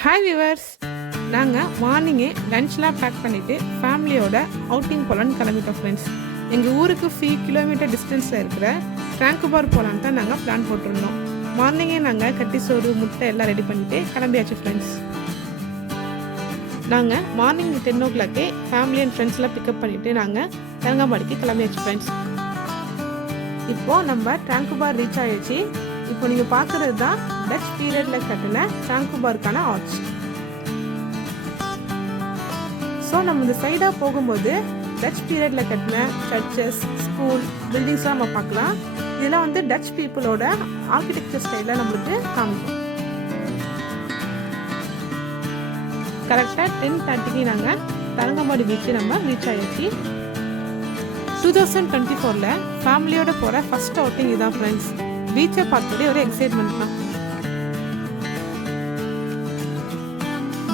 Hi viewers, நாங்கள் மார்னிங்கே லன்ச்லாம் back பண்ணிவிட்டு ஃபேமிலியோட அவுட்டிங் போகலான்னு கிளம்பிட்டோம் ஃப்ரெண்ட்ஸ். எங்கள் ஊருக்கு 3 கிலோமீட்டர் டிஸ்டன்ஸில் இருக்கிற ட்ராங்குபார் போகலான்னு தான் நாங்கள் பிளான் போட்டிருந்தோம். மார்னிங்கே நாங்கள் கட்டி சோறு முட்டை எல்லாம் ரெடி பண்ணிவிட்டு கிளம்பியாச்சு ஃப்ரெண்ட்ஸ். நாங்கள் மார்னிங் 10 o'clock ஃபேமிலி அண்ட் ஃப்ரெண்ட்ஸ்லாம் பிக்கப் பண்ணிவிட்டு நாங்கள் தரங்கம்பாடிக்கு கிளம்பியாச்சு ஃப்ரெண்ட்ஸ். இப்போது நம்ம ட்ராங்குபார் ரீச் ஆகிடுச்சு. இப்போ நீங்கள் பார்க்குறது தான் டச் பீரியடில் கட்டின ட்ராங்குபாருக்கான ஆர்ச். ஸோ நம்ம இந்த சைடாக போகும்போது டச் பீரியடில் கட்டின சர்ச்சஸ், ஸ்கூல், பில்டிங்ஸ்லாம் நம்ம பார்க்கலாம். இதெல்லாம் வந்து டச் பீப்புளோட ஆர்கிடெக்சர் ஸ்டைலில் நம்மளுக்கு காமிக்கும். கரெக்டாக 10:30 நாங்கள் தரங்கம்பாடி பீச்சு நம்ம ரீச் ஆகிடுச்சு. 2024 ஃபேமிலியோட போகிற ஃபர்ஸ்ட் அவுட்டிங் இதான் ஃப்ரெண்ட்ஸ். பீச்சை பார்த்தோடே ஒரு எக்ஸைட்மெண்ட் தான்.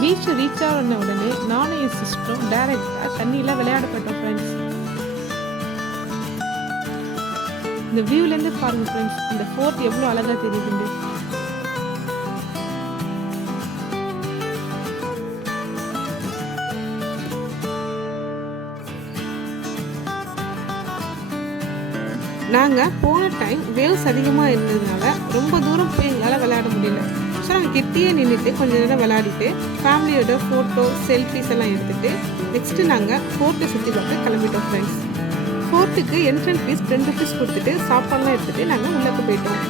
பீச் ரீச் ஆன உடனே நானும் என் சிஸ்டரும் டைரக்டாக தண்ணியில் விளையாட போயிட்டோம் ஃப்ரெண்ட்ஸ். இந்த வியூலேருந்து பாருங்க ஃப்ரெண்ட்ஸ், இந்த ஃபோர்ட் எவ்வளோ அழகாக தெரியுதுண்டு. நாங்கள் போன டைம் வேவ்ஸ் அதிகமாக இருந்ததுனால ரொம்ப தூரம் போய் எங்களால் விளையாட முடியல. ஸோ நாங்கள் கிட்டேயே நின்றுட்டு கொஞ்சம் நேரம் விளையாடிட்டு ஃபேமிலியோட ஃபோட்டோ செல்ஃபிஸ் எல்லாம் எடுத்துகிட்டு நெக்ஸ்ட்டு நாங்கள் ஃபோர்ட்டை சுற்றி பார்க்க கிளம்பிட்டோம் ஃப்ரெண்ட்ஸ். ஃபோர்ட்டுக்கு என்ட்ரன்ஸ் ஃபீஸ் 10 rupees கொடுத்துட்டு சாப்பாடுலாம் எடுத்துகிட்டு நாங்கள் உள்ளே போயிட்டோம்.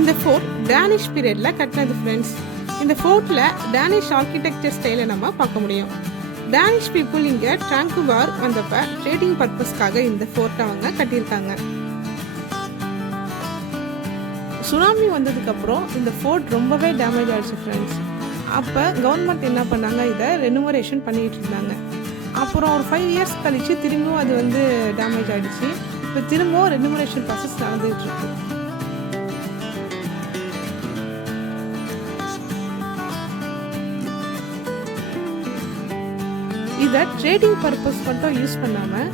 இந்த ஃபோர்ட் டேனிஷ் பீரியடில் கட்டினது ஃப்ரெண்ட்ஸ். இந்த ஃபோர்ட்டில் டேனிஷ் ஆர்கிடெக்சர் ஸ்டைலை நம்ம பார்க்க முடியும். டேனிஷ் பீப்புள் இங்கே ட்ராங்குபார் வந்தப்ப ட்ரேடிங் பர்பஸ்க்காக இந்த ஃபோர்ட் அவங்க கட்டியிருக்காங்க. சுனாமி வந்ததுக்கப்புறம் இந்த ஃபோர்ட் ரொம்பவே டேமேஜ் ஆகிடுச்சு ஃப்ரெண்ட்ஸ். அப்போ கவர்மெண்ட் என்ன பண்ணாங்க, இதை ரெனோவேஷன் பண்ணிகிட்டு இருந்தாங்க. அப்புறம் ஒரு 5 years கழிச்சு திரும்பவும் அது வந்து டேமேஜ் ஆகிடுச்சு. இப்போ திரும்பவும் ரெனோவேஷன் ப்ராசஸ் நடந்துகிட்டு இருக்கு. இதை ட்ரேடிங் பர்பஸ் மட்டும் யூஸ் பண்ணாமல்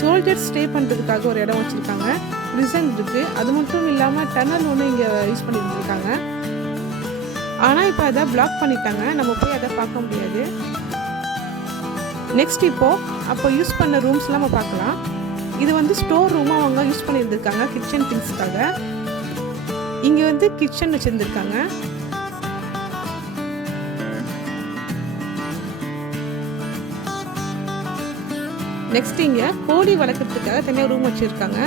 சோல்ஜர்ஸ் ஸ்டே பண்ணுறதுக்காக ஒரு இடம் வச்சுருக்காங்க. ப்ரிசன் இருக்குது. அது மட்டும் இல்லாமல் டனல் ஒன்று இங்கே யூஸ் பண்ணிட்டு இருக்காங்க. ஆனால் இப்போ அதை பிளாக் பண்ணிட்டாங்க, நம்ம போய் அதை பார்க்க முடியாது. நெக்ஸ்ட் அப்போ யூஸ் பண்ண ரூம்ஸ்லாம் நம்ம பார்க்கலாம். இது வந்து ஸ்டோர் ரூமாக அவங்க யூஸ் பண்ணியிருந்திருக்காங்க கிச்சன் திங்ஸ்க்காக. இங்கே வந்து கிச்சன் வச்சுருந்துருக்காங்க. நெக்ஸ்ட் இங்கே கோழி வளர்க்குறதுக்காக தனியாக ரூம் வச்சுருக்காங்க.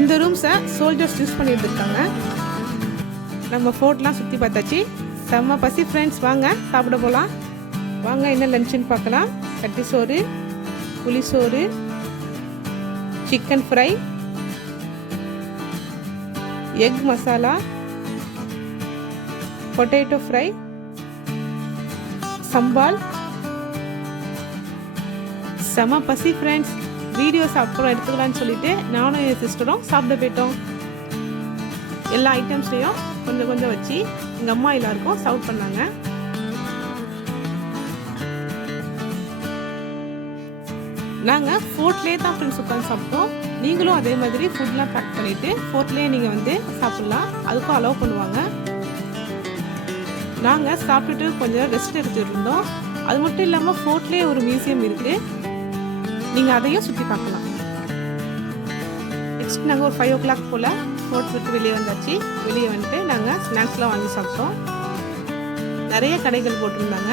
இந்த ரூம்ஸை சோல்ஜர்ஸ் யூஸ் பண்ணியிருந்துருக்காங்க. நம்ம ஃபோர்ட்லாம் சுற்றி பார்த்தாச்சு. செம்ம பசி ஃப்ரெண்ட்ஸ், வாங்க சாப்பிட போகலாம். வாங்க என்ன லஞ்சுன்னு பார்க்கலாம். கட்டி சோறு, புளி சோறு, chicken fry, egg masala, potato fry, Sambhal. செம பசி ஃப்ரெண்ட்ஸ். வீடியோஸ் அப்புறம் எடுத்துக்கலான்னு சொல்லிட்டு நானும் என் சிஸ்டரும் சாப்பிட போயிட்டோம். எல்லா ஐட்டம்ஸ்லையும் கொஞ்சம் கொஞ்சம் வச்சு எங்கள் அம்மா எல்லாருக்கும் சர்வ் பண்ணாங்க. நாங்கள் ஃபோர்ட்லேயே தான் ஃப்ரெண்ட்ஸ் உட்காந்து சாப்பிட்டோம். நீங்களும் அதே மாதிரி ஃபுட்லாம் பேக் பண்ணிவிட்டு ஃபோர்ட்லேயே நீங்கள் வந்து சாப்பிட்லாம், அதுக்கும் அலோவ் பண்ணுவாங்க. நாங்கள் சாப்பிட்டுட்டு கொஞ்சம் ரெஸ்ட் எடுத்துகிட்டு இருந்தோம். அது மட்டும் இல்லாமல் ஃபோர்ட்லேயே ஒரு மியூசியம் இருக்குது, நீங்கள் அதையும் சுற்றி பார்க்கலாம். நெக்ஸ்ட் நாங்கள் ஒரு 5 o'clock போல் ஃபோர்ட் விட்டு வெளியே வந்தாச்சு. வெளியே வந்துட்டு நாங்கள் ஸ்நாக்ஸ்லாம் வாங்கி சாப்பிட்டோம். நிறைய கடைகள் போட்டிருந்தாங்க.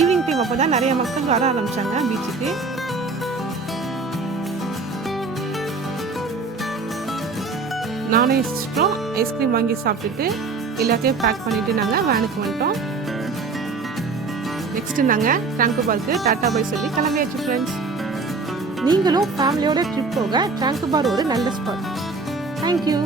ஈவினிங் டைம் அப்போ தான் நிறைய மக்கள் வர ஆரம்பித்தாங்க பீச்சுக்கு. நானும் சிஸ்டரும் ஐஸ்கிரீம் வாங்கி சாப்பிட்டுட்டு எல்லாத்தையும் பேக் பண்ணிவிட்டு நாங்கள் வேனுக்கு வந்துட்டோம். நெக்ஸ்ட்டு நாங்கள் ட்ராங்குபாருக்கு டாட்டா பாய் சொல்லி கிளம்பியாச்சு ஃப்ரெண்ட்ஸ். நீங்களும் ஃபேமிலியோட ட்ரிப் போக ட்ராங்குபார் ஒரு நல்ல ஸ்பாட். தேங்க்யூ.